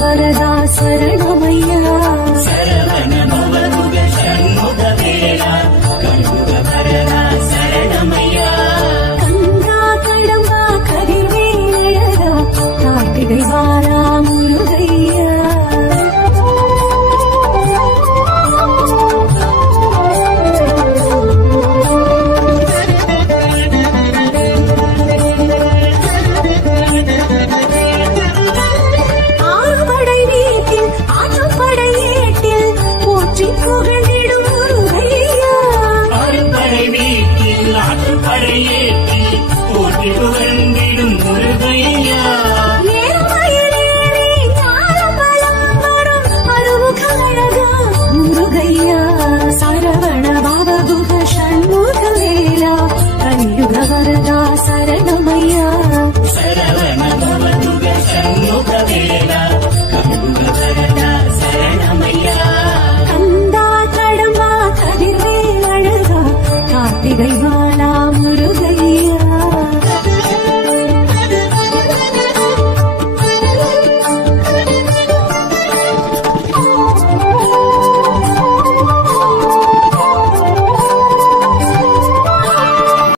வரதா சரணமையா சரவண பவகுக ஷண்முக வேளா கலியுக வரதா சரணமையா கங்கா கடம்பா கதிர்வேலழகா கார்த்திகை வாரா முருகையா சரவண பாவகுக ஷண்முக வேலா கலியுக வரதா சரணமையா